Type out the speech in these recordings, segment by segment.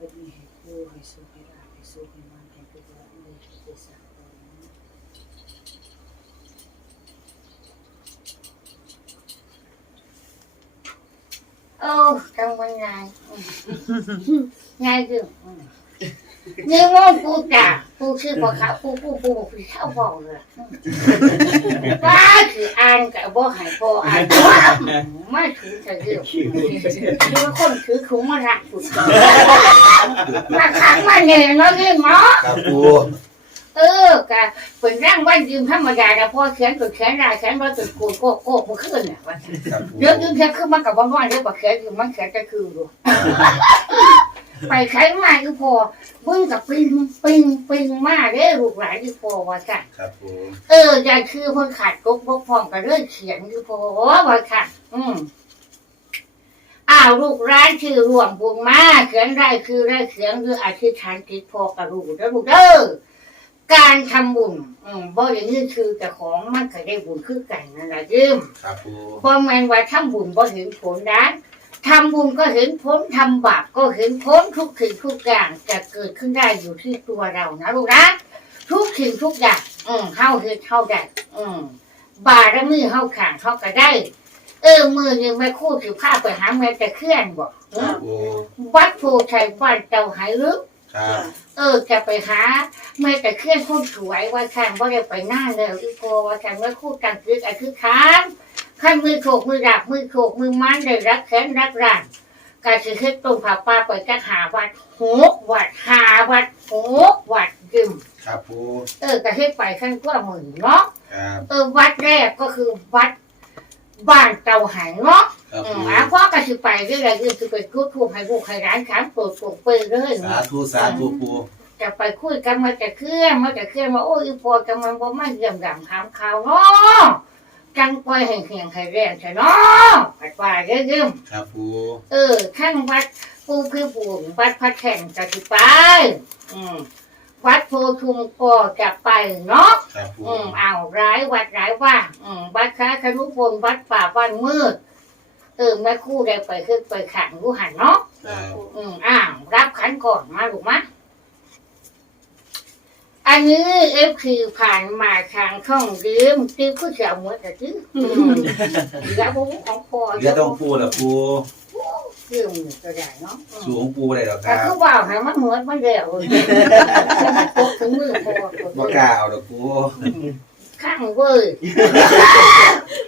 เป็นมีให้ผู้ให้สุขให้ราบให้สุขให้มันให้ทุกอย่างเลยให้สร้างตนโอ้จังวันไงไงคือนี่ว่ากูจ่า กูชื่อพอเขากูกูกูกูเข้าบอกเลยว่าคืออ่านกับบ่หายพออ่านไม่ถือจะเรื่องคือคนถือถุงมมารักสุดมาขังมาเนี่ยนาะเรื่องเนาะครับปูเออกะเป็นร่างวันยืมธรรมดาแต่พอเขียนตัวเขียนได้เขียนว่าตัวกูโก้โก้กูขึ้นเนี่ยเดี๋ยวยืมเขียนขึ้นมากับบ้านๆเดี๋ยวบอกเขียนยู่มันเขียนจะคือดู ไปใช้มาคือพอมึงกับปิงปิงปิงมาเด้อลูกหลานคือพอว่าค่ะครับปูเอออย่าคือคนขาดกบกพร่องกันเรื่องเขียนคือพอว่าค่ะอืมอ้าวลูกร้านชื่อรวมบุญมาเขียนได้คือได้เขียนคืออธิษฐานจิตพอกระดูกเด้อลูกเด้อการทำบุญ อืมบ่อย่างนี้คือแต่ของมันก็ได้บุญคือกันนั่นแหละยืมครับปูเพราะมันว่าทำบุญบ่เห็นผลนะ ทำบุญก็เห็นผลทำบาปก็เห็นผลทุกสิ่งทุกอย่างจะเกิดขึ้นได้อยู่ที่ตัวเรานะลูกนะทุกสิ่งทุกอย่าง อืมเฮาเฮ็ดเฮาได้อืมบารมีเฮาขางเฮาก็ได้ เออมือนี่แม่ครู่สิพาไปหาแม่ตะเคียนบ่อืมปูวัดโพชัยบ้านเจ้าไหลึกครับเออจะไปหาแม่แต่เคลื่อนคนสวยว่าแข่งว่าได้ไปหน้าแล้วอีโกว่าแข่งเมื่อคู่กันคือไอ้คือค้าง ขั้นมือโขกมือดับมือโขกมือมันได้รักแขนรักร่างกาสิเฮ็ดตรงผ่าป้าไปจะหาวัดหกวัดหาวัดหกวัดยืมครับปูเออกาเฮ็ดไปขั้นกว่าหมื่นเนาะครับเออวัดแรกก็คือวัดบ้านเตาหายเนาะครับอืปูมอะพ่อกาสิไปเรื่อยๆคือสิไปกู้ทูบให้ลูกให้ร้านขามโปรดโปรดเปิดเลยสาธุสาธุปูจะไปคุยกันมาจะเคลื่อนมาจะเคลื่อนมาโอ้ยอีพอจะมันบ่มาเยี่ยมดำถามข่าวเนาะ จังปล่อยให้เหียงให้แรงใช่เนาะปัดว่าเยอะครับปูๆเออข้างวัดปูคือปูนวัดพระแข่งจะสิไปอืมวัดโพชุมก็จะไปเนาะครับปูอืมเอาร้ายวัดร้ายว่า อืมวัดค้าครุพลวัดป่าบ้านมืดเออแม่ครู่ได้ไปขึ้นไปขังรู้หันเนาะครับอืมอ้าวรับขันก่อนมาลูกมะ อันนี้เอฟคือผ่านมาทางช่องยืมตื้อผู้เสียหมดแต่ตื้ออืมแล้วพวกของพอเดี๋ยวต้องปูละปูยืมก็ได้เนาะอืมสูงปูได้หรอคแต่รับคือว่าให้มันเหมือนมันเดียวเลยพกถึงมือพอบ่กล้าเอาดอกปูข้างเว้ย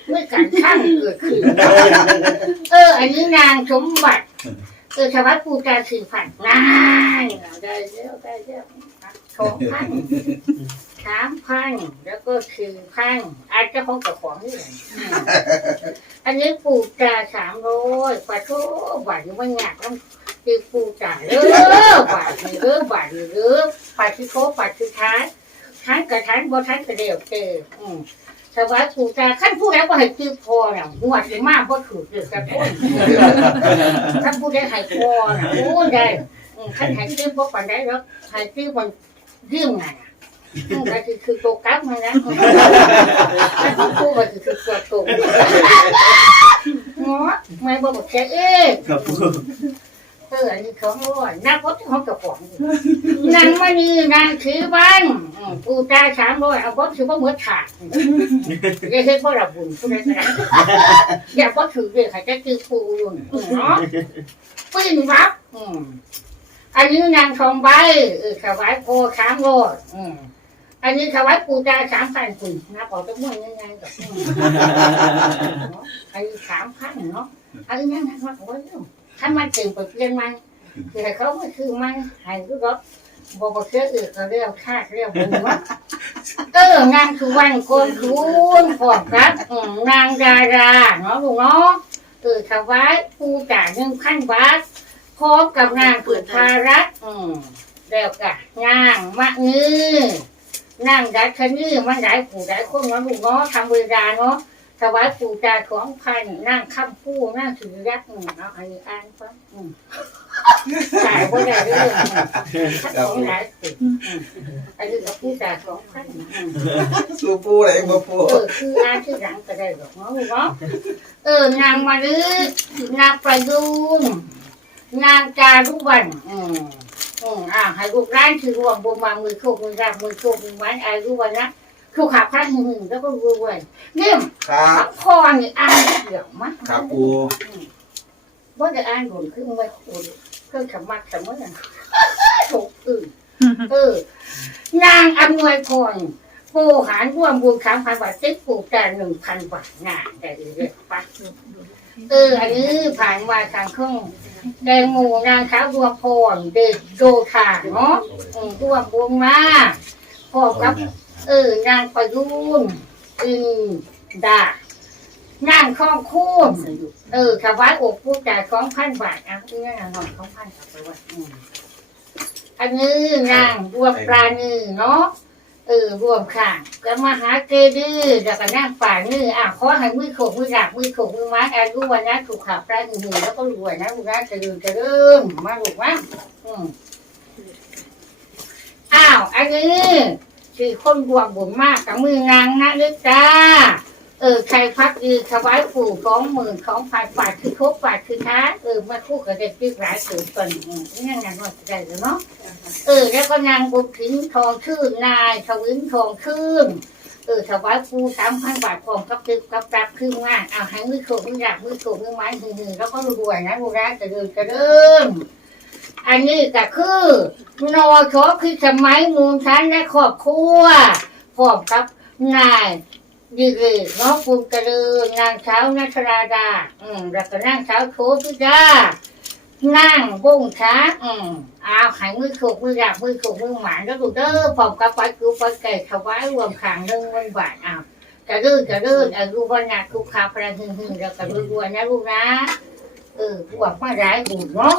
เมื่อการข้างเกิดขึ้นเออ อันนี้นางสมบัติเออชาวบ้านปูจาสื่อผ่านนายได้แล้วได้แล้ว สองพันสามพันแล้วก็สี่พันอาจจะของกับของนี่แหละอืมอันนี้ปูจาสามร้อยปลาโทบาทยังไม่หนักต้องคือปูจาเด้อบาทนี่เด้อบาทนี่เด้อปลาชิโคปลาชิท้ายทันกระทันบ่ทันกระเดียวเจออืมสวัสดิ์ปูจาขั้นผู้แล้วก็ให้คือพอน่ะหัวสิมากบ่ถูกเดือดกระพ้นถ้าผู้ได้ให้พอน่ะโอ้ได้อืมขั้นให้คือบ่ปานใดหรอกให้คือมัน เรื่องไงอะอืมก็คือคือโตกับมันนะถ้าคุณพูดก็คือคือตัวโตเนาะไม่บอกบอกแค่เอ๊ะครับปูเอออันนี้ของร้อยนักพจน์ของเจ้าของนั่นมานี่นางถือบ้านอืมปูตาสามร้อยเอาบอสถือว่าเหมือนถาดอย่าเห็นว่ารับบุญผู้ใดก็ได้อย่าบอสถือเลยค่ะจะคือปูอยู่อืมเนาะปิ้นรับอืม อันนี้นางทองใบเออถวายโพสามร้อยอืมอันนี้ถวายปูจาสามพันคุณนะบอกจะมั่วยังไงกับอืมอันนี้สามพันเนาะอันนี้ยังไงมาบอกว่าเรื่องถ้ามันเต็มไปเปลี่ยนมันคือให้เขาไม่คือมันให้ก็รถบอกว่าเชื่ออื่นก็เรียกคาดเรียกบุญวะเออนางคือวันโกนคูนพร้อมครับอืมนางดาราเนาะลูกเนาะเออถวายปูจ่าหนึ่งพันบาท พร้อมกับนางเปิดภารัตอืมแล้วก็นางมะงือนั่งได้คันนี้มันได้ผู้ได้คนเนาะลูกเนาะทำเวลาเนาะถวายปู่จาของพันนั่งข้ามผู้นั่งถือยักษ์อืมเนาะอันนี้อ่านฟังอืมตายบ่ได้เรื่องอืมถ้าของหลายสิอืมอันนี้ก็ปู่จาของพันอืม สูปูได้บ่ปูเออคืออ่านชื่อหลังก็ได้หรอกเนาะลูกเนาะเออนางมาลือนางประยูน นางจารุวรรณอืมอืมอ่าให้ลูกร้านคือรวมบุญมามือโคกมือราบมือโคกมือไม้อายุวันนะทุกขาพระหนึ่งแล้วก็รวยเนี่ยครับคอนี่อ่านเดี๋ยวมั้งครับปูว่าจะอ่านหลุนขึ้นมาคูเพื่อนขมักขมือถูกอื่นเออนางอำนวยพรปูหารร่วมบุญครั้งพันบาทติ๊กปูแต่หนึ่งพันบาทงานแต่เรียกปะเอออันนี้ผ่านมาทางเครื่อง แดงหมูนางขาวรวมพรเด็กโดทาเนาะอืมร่วมบุญมาพร้อมกับ เออนางประยุนอืมดานางข้องคูนเออถวายอกผู้จ่ายสองพันบาทอะนี่นางหน่อยสองพันกลับไปว่าอืมอันนี้นางรวมปลานือเนาะ เออรวมข้างก็มาหาเกดื้อแล้วก็นั่งป่านืออะขอให้มือโขกมือหลักมือโขกมือไม้อายุวันนะถูกขับปลาหนึ่งแล้วก็รวยนะลูกนะจะเดินจะเริ่มมาลูกมาอืมอ้าวอันนี้คือคนบวกบุญมากกับมือนางนะลึกจ้าเออใคร พักดีถวายปู่สองหมื่นของผ่านบาทคือครบบาทคือท้าเออมาคู่กับเด็กที่หลายสืบก่อนอืมนี่นางว่าจะได้หรือเนาะเออ แล้วก็นางบุญถึงทองชื่นนายทวินทองชื่นเออถวายปูสามพันบาทพร้อมกับตึกกับรับขึ้นมาเอาให้มือโขกมือหลักมือโขกมือไม้หึ่งๆแล้วก็รวยนะรวยนะจะเดินจะเดินอันนี้ก็คือนอชอคือสมัยมูลชั้นและครอบครัวพร้อมกับนาย ดีเรกน้องปุณกระเดินนางเช้านัทราดา อืมแล้วก็นางเช้าโชติดานั่งบุ้งช้าอืมเอาไข่มือขกมือหลักมือขกมือหมานแล้วดูเด้อพร้อมกับไปกูไปไก่ถวายรวมขางหนึ่งวันบาทเอากระเดินกระเดินอายุวันนักทุกขาพระหึ่งหึ่งแล้วก็รวยๆนะลูกนะเออพวกมาร้ายบุญเนาะ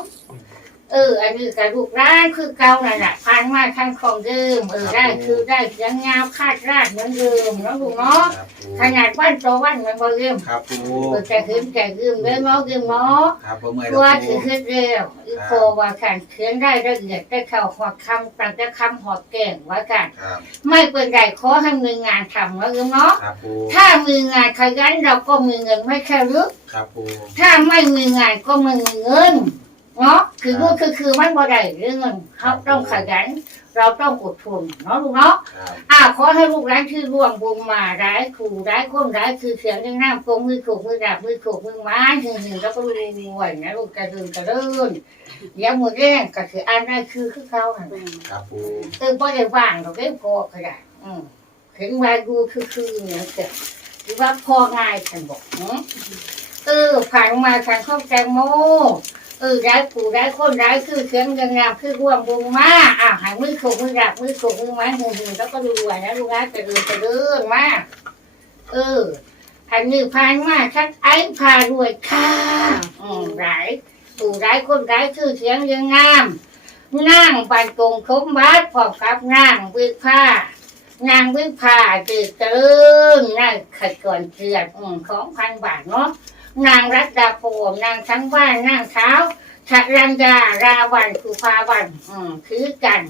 เออ อันนี้กระดูกร้านคือเก่านั่นแหละพันมาทั้งของเดิมเออได้คือได้เสียงยาวคาดราดเหมือนเดิมเนาะลูกเนาะครับปูขนาดวันต่อวันมันบ่เริ่มครับปูเออแต่ขึ้นแต่ยืมเด้อเนาะยืมเนาะ ครับผมเมื่อยตัวแล้วถืปูอขึ้นเร็วอีโคว่าขันเขียนได้ละเอียดได้เข้าหอดคำตั้งแต่คำหอดแก่งว่ากัน ครับไม่เป็นไรขอให้มีงานทำเนาะยืมเนาะครับปูถ้ามีงานขยันเราก็มีเงินไม่แค่ลึกครับปูถ้าไม่มีงานก็ไม่มีเงิน เนาะคือก็คือคือมันบ่ได้เรื่องเงินเขาต้องขยันเราต้องอดทนเนาะลูกเนาะครับอ่าขอให้ลูกร้านที่ร่วงบุญมาร้ายขู่ร้ายคนร้ายคือเสียงเรื่องน้ำโกงมือโขกมือดาบมือโขกมือไม้หึงหึงแล้วก็รวยนะลูกกระเดินกระเดินเดี๋ยวมือแรงก็คืออันนั้นคือคือเขาน่ะครับปูเออบ่ได้ว่างเราได้พอก็ได้อืมถึงวาดูคือคือเนี่ยเกิดหรือว่าพอง่ายฉันบอกเนาะเออผ่านมาทางข้าวแกงโม เออร้ายผู้ร้ายคนร้ายคือเสียงยังงามคือร่วมบุญมาอะหายมือโขกมือดักมือโขกมือไม้หูหูแล้วก็ดูไหวนะลูกนะจะเดินจะเดินมาเอออันนี้ผ่านมาชักไอ้พารวยค่ะอืมร้ายผู้ร้ายคนร้ายคือเสียงยังงามนั่งบันกงคมบัดพร้อมกับนั่งวิผ้านางวิภาจืดติมนั่งขัดก่อนเกลืออืมของพันบาทเนาะนางรัตดาโพมนางทั้งว่านนางเท้า ชัรัญญาราวันคุภาวัน อืมคือกัน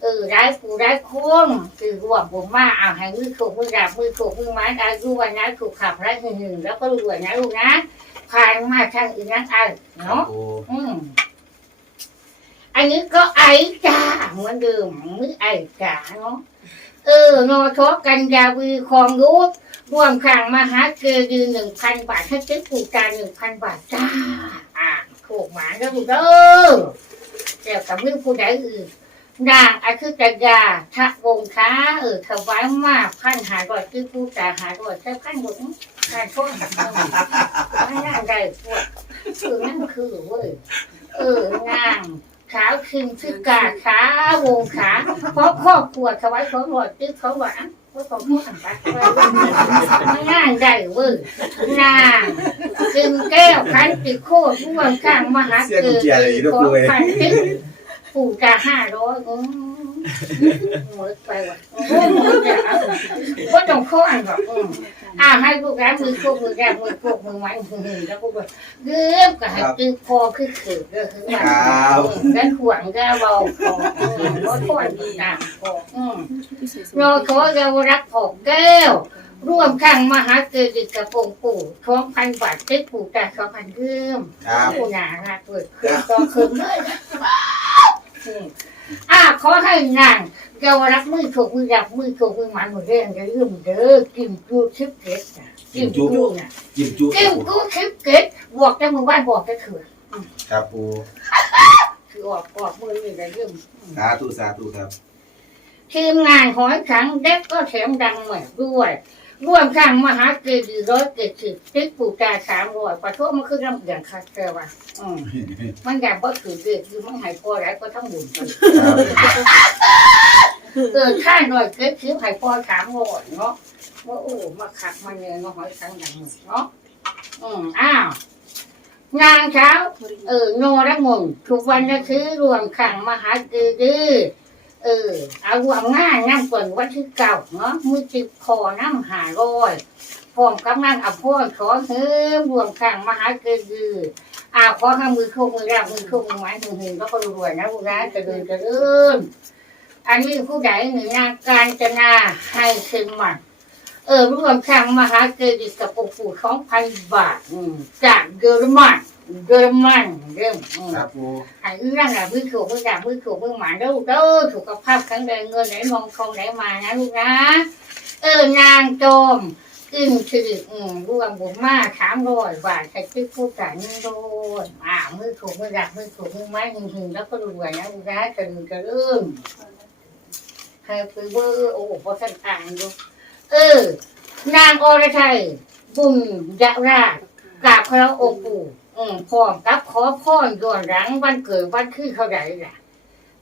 เออร้ายผู้ร้ายโค้งคือรวมผมมาเอาให้มือโขกมือดาบมือโขกมือไม้อายุวันนะถูกขับไร้หนึ่งแล้วก็รวยนะลูกนะผ่านมาทางอื่นนั่นไอ้ครับเนาะปูอืมอันนี้ก็ไอ้จ้าเหมือนเดิมมือไอ้จ้าเนาะเออนอทอกันยาวีคองรู้รวมข้างมหาเกยืหนึ่งพันบาทให้ติ๊กปูการหนึ่งพันบาทจ้าอ่า ถูกหมาแล้วดูเด้อเกี่ยวกับเรื่องผู้ใดอื่นนางอาคือจัยาทะวงค้าเออถวายมากพันหาดอยคือผู้จ่าหาดอยแค่พันหมดการโทษไม่น่าได้พวกคือนั่นคือเว้ยเออนางขาวคืนคือกาขาวงขาเพราะครอบครัวถวายของหมดตื้อเขาหวาน ว่าของผู้อ่านปากไว้ไม่ง่ายได้เว้ยนางกินแก้วขันติโคตรร่วมข้างมหาเกิดของขันติปู่จะห้าร้อยอืมหมดไปว่ะโอ้หมดแล้วว่าต้องข้ออ่านหรอก อืมอ่าให้ลูกร้านมือโคกมือแรกมือโคกมือไม้มือหนึ่งแล้วก็แบบเกือบก็ให้ตึงคอคือเขือก็คือว่าแล้วห่วงก็เบาคออืมว่าทอนดีนะคออืมโนโทเยาวรักผงแก้วร่วมข้างมหาเกดิกระพงปู่ท้องพันบาทติ๊กปู่แต่สองพันเพิ่มครับปู่หนาละเปิดเครื่องต่อคืนเลย อืมอ่าขอให้นางเจ้ารักมือโฉกมือดับมือโฉกมือหมันมือเรื่องจะลืมเด้อกินจูชิบเก็ดน่ะกินจูน่ะยิ้มจุกินจูชิบเก็ดบอกจะมือบ้านบอกจะเถื่อนครับปูคือออกออกมือนี่จะลืมสาธุสาธุครับ ทีมงานหอยขังเด็กก็เสียงดังเหมือนด้วย ร่วมข้างมหาเกดีร้อยเกจิติ๊กปูกาสามร้อยปะโทษมันคือลำเอียงคัดเจอว่ะอืมมันอยากบ่ถือเด็กคือมันหายพอแล้วก็ทั้งบุญไปครับเกิดข้าหน่อยเกิดคิ้วหายพอสามร้อยเนาะว่าโอ้มาขักมันเนี่ยเนาะหอยขังดังเหมือนเนาะอืมอ้าว งานเช้า เออโนรมนทุกวันก็คือรวมขังมหาดือดือ เออ เอารวมง่ายน้ำฝนวันที่เก่าเนาะมือจิบคอน้ำหาร้อยพร้อมกำลังเอาพ่อขอเฮิมรวมขังมหาดือดืออาขอข้ามือโคกมือรับมือโคงมือไม้ถึงหึงแล้วก็รวยนะพวกนั้นจะเดินจะเดินอันนี้ผู้ใดหนึ่งงานการจนาให้ขึ้นมา เออรวมขังมหาเกดีกับปู่ปู่สองพันบาท อืมจากเยอรมันเดิมมันเริ่มอืมครับปูหายร่างกายมือถูกมือดับมือถูกมือหมาเด้อเด้อสุขภาพแข็งแรงเงินไหลมองทองไหลมานะลูกนะ เออนางโจมกึ่งชื่ออืมรวมบุญมาสามร้อยบาทใช้ชื่อผู้จ่ายนี่โดนอ่ามือถูกมือดับมือถูกมือไม้หึงหึงแล้วก็รวยนะลูกนะจะลืมจะลืมให้ไปเบอร์โอ้พอท่านอ่านดู เออ นางอรไทย บุญยะราชกราบพระองค์ปู่อืมพร้อมกับขอพรย้อนหลังวันเกิดวันคือเขาใดล่ะ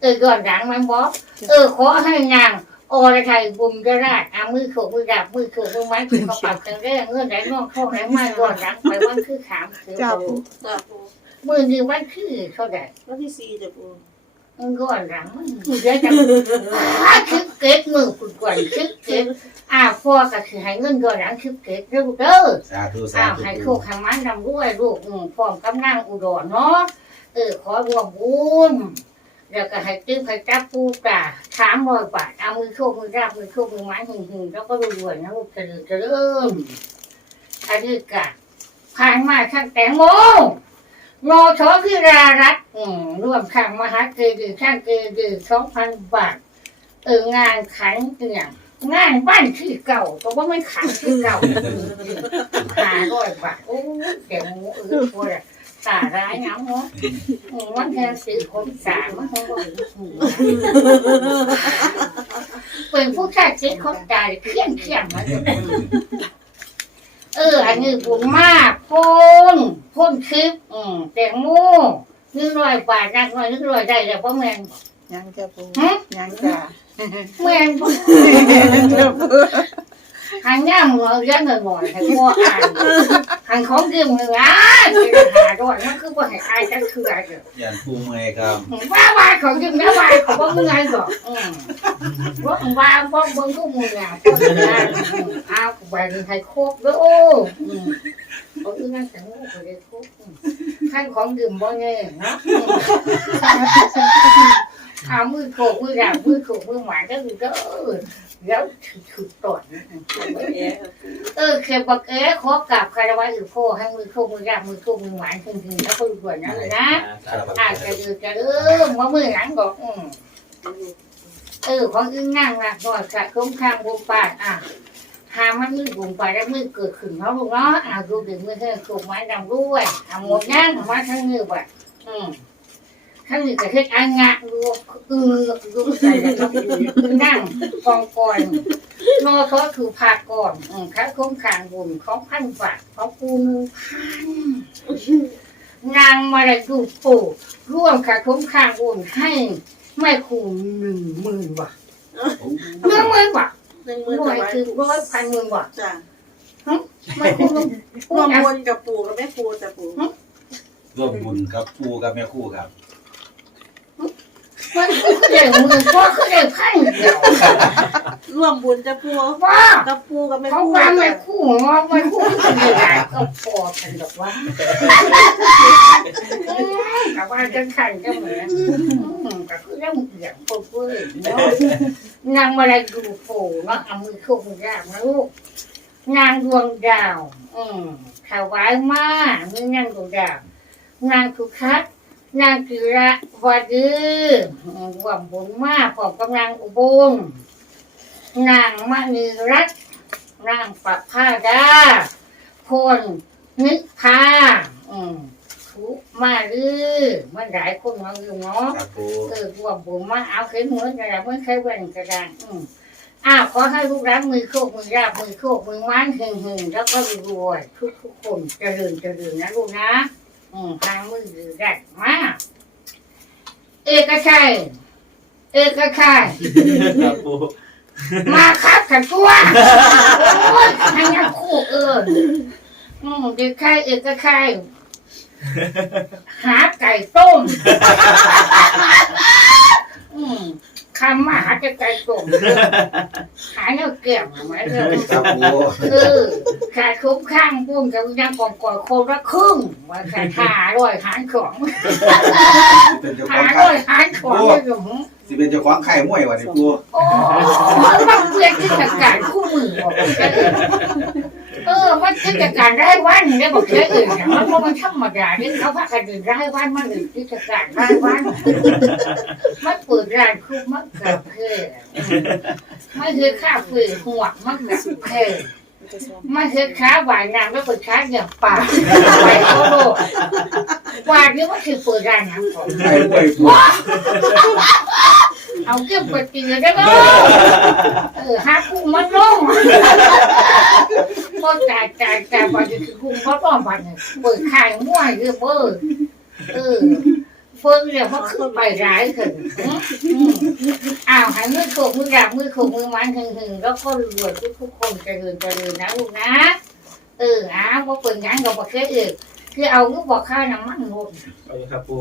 เออย้อนหลังมันบอกเออ ขอให้นางอรไทยบุญกราชอามือโขกมือดับมือโขกมือไม้ถือกระเป๋าแข็งแรงเงื่อนไหลน่องเข้าไหลมาย้อนหลังไปวันคือขามถือจ้าโบปูจ้าปูมือนี้วันคือเขาใดวันที่สี่จ้าปู มันย้อนหลังมันเดี๋ยวจะอ้าคิดเก็ดมือคุณกวนคิดเก็ดอ่าพ่อก็คือให้เงินย้อนหลังคิดเก็ดเด้อลูกเด้อสาธุสาอ้าวธุให้โชปูคให้มันนำด้วยลูกอืมพร้อมกำลังอุดรเนาะเออขอรวมบุญแล้วก็ให้ตื้อให้จับปูกาสามร้อยบาทเอามือโชคมือราบมือโชคมือไม้หึงหึงแล้วก็รวยๆนะลูกเจริญเจริญอันนี้กะผ่านมาทั้งแตงโม โมชอพิรารัตน์อืมร่วมข้างมหาเกดีช่างเกดีสองพันบาท เอองานขันเตียงงานบ้านที่เก่าแต่ว่าไม่ขันที่เก่าหาร้อยบาทโอ้ยเดี๋ยวหมูเออพวกอะตาร้ายน้ำเนาะอืมมันแทนสีผมสามมันคงบอกเป็นผู้ชายเจ็ดคนตายเขี้ยนเขี้ยนมา เออ อันนี้บุญมากพ่นพ่นคลิปอืมแตงโมนึกร้อยบาทนักน้อยนึกร้อยได้แล้วเพราะแมนยังจ้าปูฮะ ยังจ้าแมนบ่จ้าปู หันหน้ามือเลี้ยงหน่อยๆให้พ่ออ่านหันของกิมมืออะหาด้วยมันคือว่าให้อายจังคืออะไรเด้อยันปูเมื่อยครับว่าว่าของกิมแล้วว่าเขาบ่มึงไงก่อนอืมว่าว่าบ่เบิ่งกูมึงอะพ่อได้เอาไปให้โคกเด้อโอ้อืมเอาอีนั่นแต่ว่าบ่ได้โคกอืมขั้นของดื่มบ่แน่นะอืมเอามือโขกมือดาบมือโขกมือหวานก็คือก็เออ แล้วถือถือตอดนะเออเขียนบอกเอ๋ขอกราบคารวะอือโฟให้มือโคกมือราบมือโคกมือหวานถึงถึงแล้วก็รวยนะเลยนะอาจจะดือจะเริ่มว่ามือหลังบอกอืมเออของอึ้งนั่งละหน่อยกระคุ้มข้างบุญปาอะหามันมือบุญไปแล้วมือเกิดขึ้นเขาลูกเนาะอะดูดึงมือเธอโคกไม้ดำด้วยอะหมดย่างมาทั้งมือว่ะอืม ทั้งมือก็เฮ็ดอันงะดูเออดูใส่แล้วก็นั่งกองก่อนนอทอถือพาก่อนอืมค่าคุ้มครางบุญของพันบาทของปูหนึ่งพันนางมาได้ดูปู่ร่วมค่าคุ้มครางบุญให้แม่ครูหนึ่งหมื่นบาทหนึ่งหมื่นบาทหนึ่งหมื่นหน่วยจ้าคือร้อยพันหมื่นบาทจ้าแม่ครูหนึ่งรวมบนกับปู่กับแม่ปูจ้าปูร่วมบุญกับปู่กับแม่คู่ครับ มันคือได้หมื่นพ่อคือได้พันเดียวร่วมบุญจ้าปูว่ากับปูกับแม่เขาปูว่าจ้าแม่ครูงอแม่ครูคือได้ก็พอกันดอกว่ากับว่าจะขันจะเหมือนก็คือเรื่องเอียงปุ๊บเลยเนาะนางมาได้ดูโผเนาะเอามือคุมยากนะลูกนางดวงดาว อืมถวายมากมีนางดวงดาวนางสุคัด นางกิระวัดดื้อหวังบุญมากขอบกำลังอุบลนางมณีรัตน์นางประภาดาพลนิพาอืมทุกมาลือมันหลายคนมาอยู่เนาะครับปูเออรวมบุญมาเอาขึ้นเหมือนกันแล้วไม่เคยเว้นกระดานอืมอ้าวขอให้ลูกรักมือโคกมือราบมือโคกมือไม้หึงหึงๆแล้วก็รวยๆทุกทุกๆคนเจริญเจริญนะลูกนะ อืมทางมือถือได้มาเอกชัยเอกชัย ครับปูมาครับขันตัวโอ้ยให้ยังคู่เอิญอืมเด็กชัยเอกชัยหาไก่ต้ม อืมคำมาหาแต่ไก่ต้มหาเนื้อเกี่ยวมาไหมเรื่องครับปูเออขาดคุ้มข้างปุ้งกับยังก่อนก่อนโคตรละครึ่งว่าขาดหาร้อยหารของสิเป็นเจ้าขหาองร้ไข่อยหารของเลยหนูสิเป็นเจ้าของไข่มวยวันนี้ปูโอ้มันต้องเปลี่ยนกิจการคู่มือบอกเอ อมันกิจการได้วันเนี่บอกแค่อื่นนี่ยมันเพราะมันธรรมดาที่เขาพากันดื่นได้วันมันอื่นกิจการได้วันมันเปิดร้านคู่มันกับเพื่อไม่คือข้าวฝืนหัวมันกับเพื่อมันคือค้าหวานน้ำแล้วเป็นค้าอย่างป่าไปโคโลหวานนี่มันคือเปิดร้านน้ำของไข่มวยปู เอาเก็บไปตีได้ไหมเออหากุ้งมันลงพอจ่ายจ่ายจ่ายไปคือกุ้งเขาต้องไปเนี่ยเปิดขายมั่วเยอะเบอร์เออเฟิงเนี่ยเพราะขึ้นไปร้ายขึ้นอืมอ้าวให้มือโขกมือดาบมือโขกมือมันหึงหึงๆแล้วก็รวยทุกๆคนเจริญเจริญนะลูกนะ เอออ้าวว่าเปิดงานกับบอกแค่เออคือเอาลูกบอกข้าวน้ำมันงดเอาเลยครับปู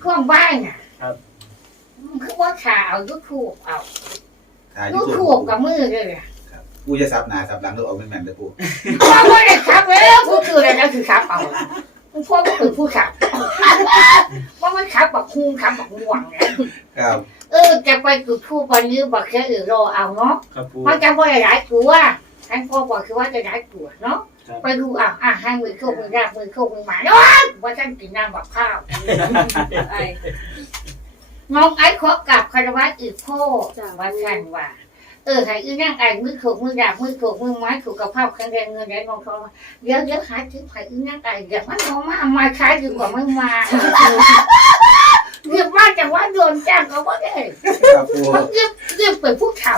เครื่องบ้านน่ะมัน คือว่าขาเอายุทูบเอาถ่ายอยุยู่ตัวทูบกับมือเลยอะปูจะซับหน้าซับหลังแล้วเอาเป็นแม่นเด้อปูเพราะว่าได้ขับแล้วผู้คืออะไรนั่นคือขับเอาพ่อก็คือผู้ขับว่ามันขับแบบคูขับแบบห่วงเนี่ยครับ เออจะไปจุดทูบวันนี้บอกแค่เออรอเอาเนาะครับปูมันจะว่าหลายตัวท่านพ่อบอกคือว่าจะหลายตัวเนาะครับไปดูอะอะให้มือโคกมือราบมือโคกมือหมาเนาะว่าท่านกินน้ำแบบข้าวไอ้ น้องไอ้ขอกลับคารวะอีกพ่อจ้ะว่าท่านว่า เออให้อีนั่งไอ้มือโขกมือดาบมือโขกมือไม้ถูกกระเพราแข็งแรงเงินไหลนองทองเดี๋ยวเดี๋ยวหาที่ไผ่อีนั่งไอ้อย่ามันเอามามาใช้ดีกว่าไม่มาเรียกว่าแต่ว่าโดนจ้างก็ว่าได้ครับปูเพราะเรียบเรียบเป็นผู้เฒ่า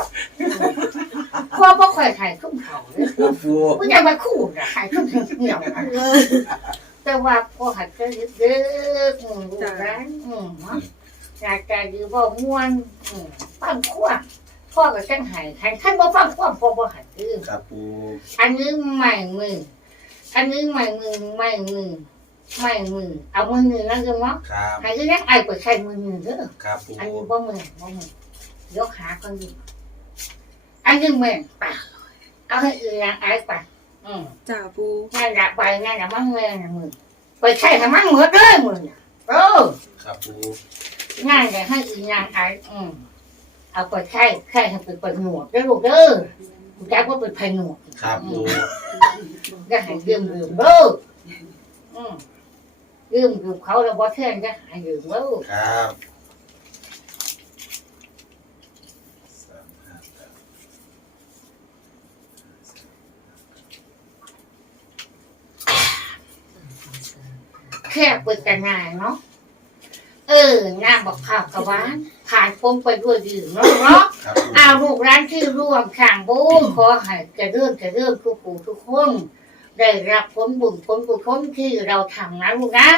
พ่อพ่อคอยถ่ายทุ่มเฒ่าเลยครับปูผู้ใหญ่มาคู่นะถ่ายทุ่มเหนียวนะแต่ว่าพ่อหัดจะเยอะๆอืมดูร้านอืม เนาะอยากจะดีว่าม่วนอืมปั้งขว้างพ่อก็จังหายให้ท่านบ่ฟังความพ่อบ่หัดดื้อครับปูอันนี้ใหม่มืออันนี้ใหม่มือใหม่มือใหม่มือเอามือหนึ่งนั่นก็มั้งครับให้ที่นั่งไอเปิดใช้มือหนึ่งเด้อครับปูอันนี้บ่มือบ่มือยกขาคนดีอันนี้มือปะเอาให้อื่นนางไอไปอืมจ่าปูนั่นละใบนั่นละมันมือน่ะมือไปใช้ให้มันเหมือนเด้อมือน่ะเออ ครับปู งานจะให้อื่นางไอ้อืมเอาไปใช้ใช้ให้เป็นเป็นหนวดเด้อลูกเด้อคุณจ้าว่าเป็นไผ่หนวดครับปูก็ห้ยืมยืมเด้ออืมยืมยืมเขาแล้วบ่แทนก็ห้ยืมเด้อครับแค่เปิดกันงานเนาะ อองานบอกข่าวกะหวานผ่านพ้นไปด้วยดีเนาะเนาะครับปูเอาลูกร้านที่ร่วมข้างบุญขอให้กระเริ่มกระเริ่มทุกผู้ทุกคนได้รับผลบุญผลกุศลที่เราทำนะลูกนะ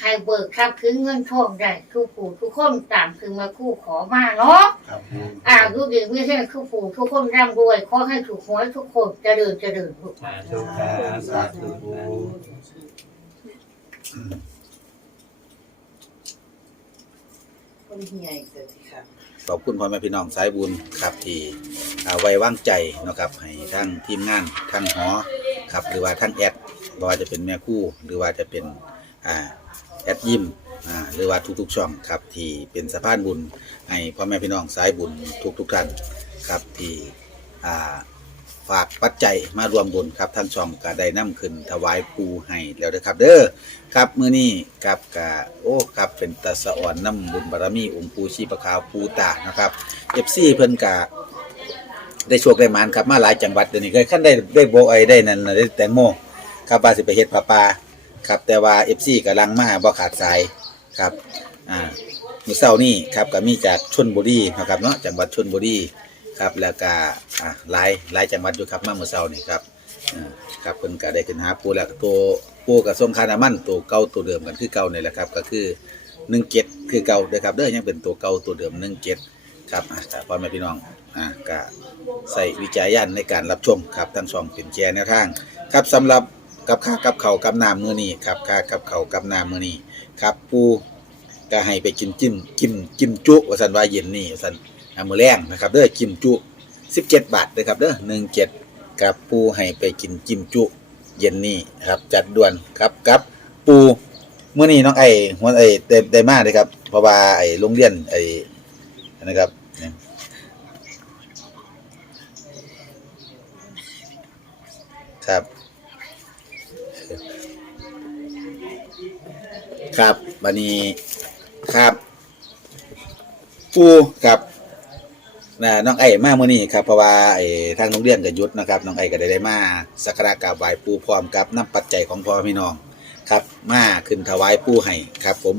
ให้เบิกครับคือเงินทองได้ทุกผู้ทุกคนตามคือมาคู่ขอมาเนาะ ครับปูอ่าลูกดีไม่ใช่ทุกผู้ทุกคนร่ำรวยขอให้ถูกหวยทุกคนเจริญเจริญลูก สาธุครับสาธุปู คนใหญ่เกิดที่ครับขอบคุณพ่อแม่พี่น้องสายบุญครับที่อ่าไว้วางใจเนาะครับให้ทั้งทีมงานทั้งหอครับหรือว่าทั้งแอดบ่ว่าจะเป็นแม่คู่หรือว่าจะเป็นอ่าแอดยิมอ่าหรือว่าทุกๆช่องครับที่เป็นสะพานบุญให้พ่อแม่พี่น้องสายบุญทุกๆท่านครับที่อ่า ฝากปัจจัยมารวมบุญครับท่านชมก็ได้นํขึ้นถวายปูให้แล้วเด้อครับ เด้อครับมื้อนี้ครับกะโอ้ครับเป็นตาสะอ่อนน้ำบุญบารมีองค์ปูชีประขาวปูตานะครับ FC เพิ่นกะได้โชคได้มานครับมาหลายจังหวัดเดี๋ยวนี้เคยคันได้ได้โบไอได้นั่นได้แตงโมครับว่าสิไปเฮ็ดผ้าป่าครับแต่ว่า FC กำลังมาบ่ขาดสายครับอ่ามื้อเช้านี้ครับก็มีจากชลบุรีนะครับเนาะจังหวัดชลบุรี ครับแล้วก็อ่าหลายหลายจังหวัดอยู่ครับมาเมื่อเช้านี่ครับอ่าครับเพิ่นก็ได้ขึ้นหาปูแล้วตัวปูกับส่งค่าน้ำมันตัวเก่าตัวเดิมกันคือเก่านี่แหละครับ ก็คือ17คือเก่าเด้อครับเด้อยังเป็นตัวเก่าตัวเดิม17ครับอ่าก็พ่อแม่พี่น้องอ่าก็ใส่วิจารณญาณในการรับชมครับทั้งสองเป็นแชร์แนวทาง ครับสำหรับกับข้ากับเขาวกับน้ำมือนี้ครับค่ากับเขาวกับน้ำมือนี้ครับปูก็ให้ไปกินจิ้มจิ้มจิ้มจุว่าสันว่าเย็นนี่ว่าสัน อามือแรงนะครับเด้อกิมจุ17บาทเลยครับเด้อ17กับปูให้ไปกินกิมจุเย็นนี้นครับ จัดด่วนครับกับปูเมื่อนี้น้องไอ้หัวไอ้ได้ได้มาเลยครับ เพราะว่าไอ้โรงเรียนไอ้นะครับครับ ครับวันนี้ครับ ปูกับ นะน้องไอ้มาเมื่อนี้ครับเพราะว่าไอ้ทางโรงเรียนก็หยุดนะครับน้องไอ้ก็ได้ได้มาสักการะกราบไหว้ปูพร้อมกับน้ำปัจจัยของพ่อพี่น้องครับ มาขึ้นถวายปูให้ครับผม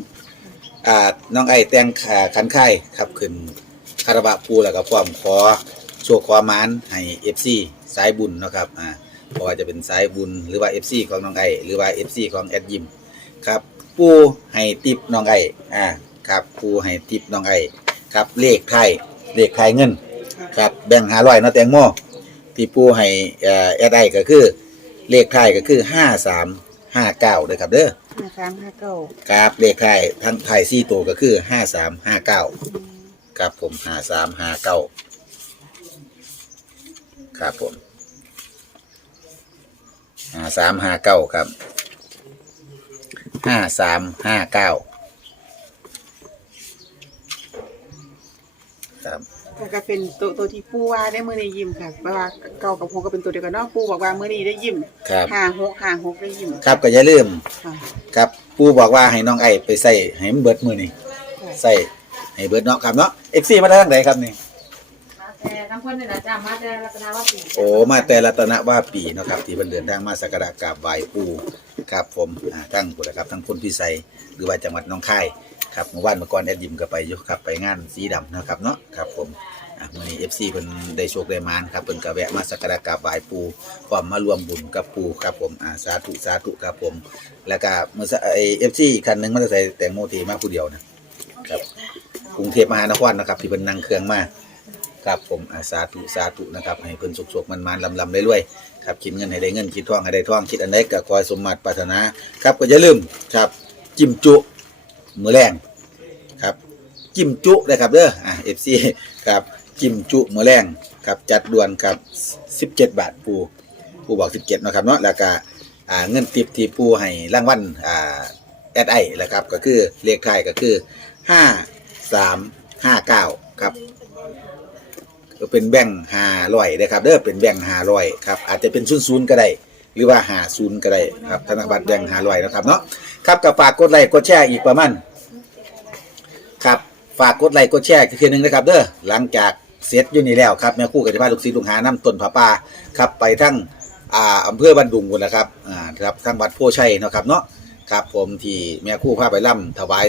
อ่าน้องไอ้แต่งขาคันไข่ครับขึ้นคารวะปูแล้วก็พร้อมขอโชคขอหมานให้ FC สายบุญนะครับอ่าเพราะว่าจะเป็นสายบุญหรือว่า FC ของน้องไอ้หรือว่า FC ของแอดยิมครับปูให้ติปน้องไอ้อ่าครับปูให้ติปน้องไอ้ครับเลขไทย เลขไทยเงิน ครับ แบ่งห้าร้อยเนาะแตงโมที่ปูให้เอ่อแอดไอก็คือ เลขไทยก็คือห้าสามห้าเก้าเลยครับเด้อห้าสามห้าเก้าครับเลขไทยทั้งไทยสี่ตัวก็คือห้าสามห้าเก้าครับผมห้าสามห้าเก้าครับผมห้าสามห้าเก้าครับห้าสามห้าเก้า ครับแล้วก็เป็นตัวตัวที่ปูว่าได้เมื่อในยิมค่ะเพราะว่าเก่ากับหกก็เป็นตัวเดียวกันเนาะปูบอกว่าเมื่อนี้ได้ยิมครับห้าหกห้าหกได้ยิมครับก็อย่าลืมค่ะครับปู่บอกว่าให้น้องไอ้ไปใส่ให้มันเบิดมือนี่ค่ะใส่ให้เบิดเนาะครับเนาะเอฟซีมาทางไหนครับนี่มาแต่ทั้งคนนี่แหละจ้ามาแต่รัตนาว่าปีโอ้มาแต่รัตนว่าปีเนาะครับ ที่เพิ่นเดินทางมาสักการะกราบไหว้ปู่ครับผมอ่าทั้งพุ่นละครับทั้งคนพิสัยหรือว่าจังหวัดหน้องคาย ครับเมื่อวานเมื่อก่อนแอดยิมก็ไปอยู่ครับไปงานสีดำนะครับเนาะครับผมอะมื้อนี้ FC เพิ่นได้โชคได้มานครับเพิ่นก็แวะมาสักการะกราบไหว้ปู่พร้อมมารวมบุญกับปู่ครับผมอ่าสาธุสาธุครับผม แล้วก็เมื่อไอเอฟซีอีกคันหนึงมันจะใส่แตงโมทีมาผู้เดียวนะครับกรุงเทพมหานครนะครับที่เป็นนั่งเครื่องมาครับผมอาสาธุสาธุนะครับให้เพิ่นสุกๆมันๆลำๆเรื่อยๆครับคิดเงินให้ได้เงินคิดทองให้ได้ทองคิดอันใดก็คอยสมมาตรปรารถนาครับก็อย่าลืมครับจิ้มจุ มือแรงครับ จิมจุนะครับเด้ออ่าเอฟซีครับจิมจุมือแรงครับจัดด่วนครับ 17 บาทปูปูบอก 17นะครับเนาะแล้วก็อ่าเงินติปที่ผู้ให้รางวัลอ่าแอดไอแหละครับก็คือเลขท้ายก็คือห้าสามห้าเก้าครับก็เป็นแบ่งหาร้อยนะครับเด้อเป็นแบ่งหาร้อยครับอาจจะเป็นศูนย์ศูนย์ก็ได้ หรือว่าหาศูนย์ก็ได้ครับธนบัตรแบ่งหาร้อยนะครับเนาะครับก็ฝากกดไลค์กดแชร์อีกประมาณครับฝากกดไลค์กดแชร์อีกทีหนึงนะครับเด้อหลังจากเสร็จอยู่นี่แล้วครับแม่คู่กับที่พาลูกศิษย์ลูกหาน้ำต้นผาป่าครับไปทั้งอ่าอำเภอบันดุงพุ่นละครับอ่าครับทางวัดโพชัยนะครับเนาะครับผมที่แม่คู่พาไปล่ำถวาย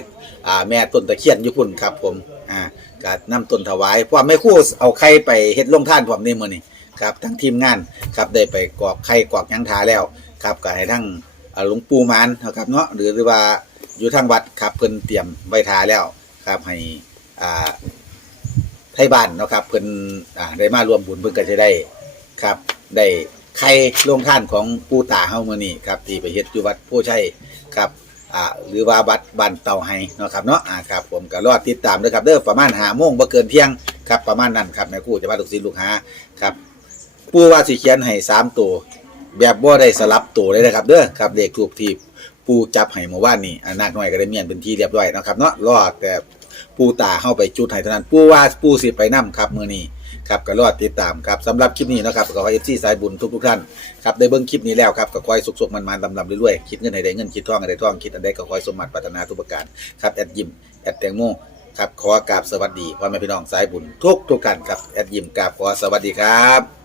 อ่าแม่ต้นตะเคียนยู่พุ่นครับผมอ่าก็นํต้นถวายเพราะแม่คู่เอาไข่ไปเฮ็ดลงท่านพร้อมนมื้อนี้ ครับทั้งทีมงานครับได้ไปกอกไข่กอกยังทาแล้วครับก็ให้ทั้งหลวงปู่มานนะครับเนาะหรือหรือว่าอยู่ทางวัดครับเพิ่นเตรียมไว้ทาแล้วครับให้อ่าไทยบ้านเนาะครับเพิ่นอ่าได้มาร่วมบุญเพิ่นก็จะได้ครับได้ใครลงท่านของปู่ตาเฮามื้อนี้ครับที่ไปเฮ็ดอยู่วัดโพชัยครับอ่าหรือว่าวัดบ้านเตาไฮเนาะครับเนาะอ่าครับผมก็รอติดตามด้วยครับเด้อประมาณ5โมงบ่เกินเที่ยงครับประมาณนั้นครับแม่ครูจะว่าลูกศิษย์ลูกหาครับ ปูว่าสิเขียนให้3ตัว แบบบ่ได้สลับตัวเลยนะครับ เด้อครับเลขถูกทีปูจับให้เมื่อวานนี้อ่านาคน้อยก็ได้เมียนเป็นที่เรียบร้อยนะครับเนาะรอแต่ปูตาเฮาไปจุดให้เท่านั้นปูว่าปูสิไปนํครับมื้อนี้ครับก็รอดติดตามครับสำหรับคลิปนี้นะครับก็ขอ FC สายบุญทุกๆท่านครับได้เบิ่งคลิปนี้แล้วครับก็คอยสุกๆมันๆลำๆเรื่อยๆคิดเงินให้ได้เงินคิดทองให้ได้ทองคิดอันใดก็ขอให้สมหมัติปรารถนาทุกประการครับแอดยิมแอดแตงโมครับขอกราบสวัสดีพ่อแม่พี่น้องสายบุญทุกทุกท่านครับแอดยิมกราบขอสวัสดีครับ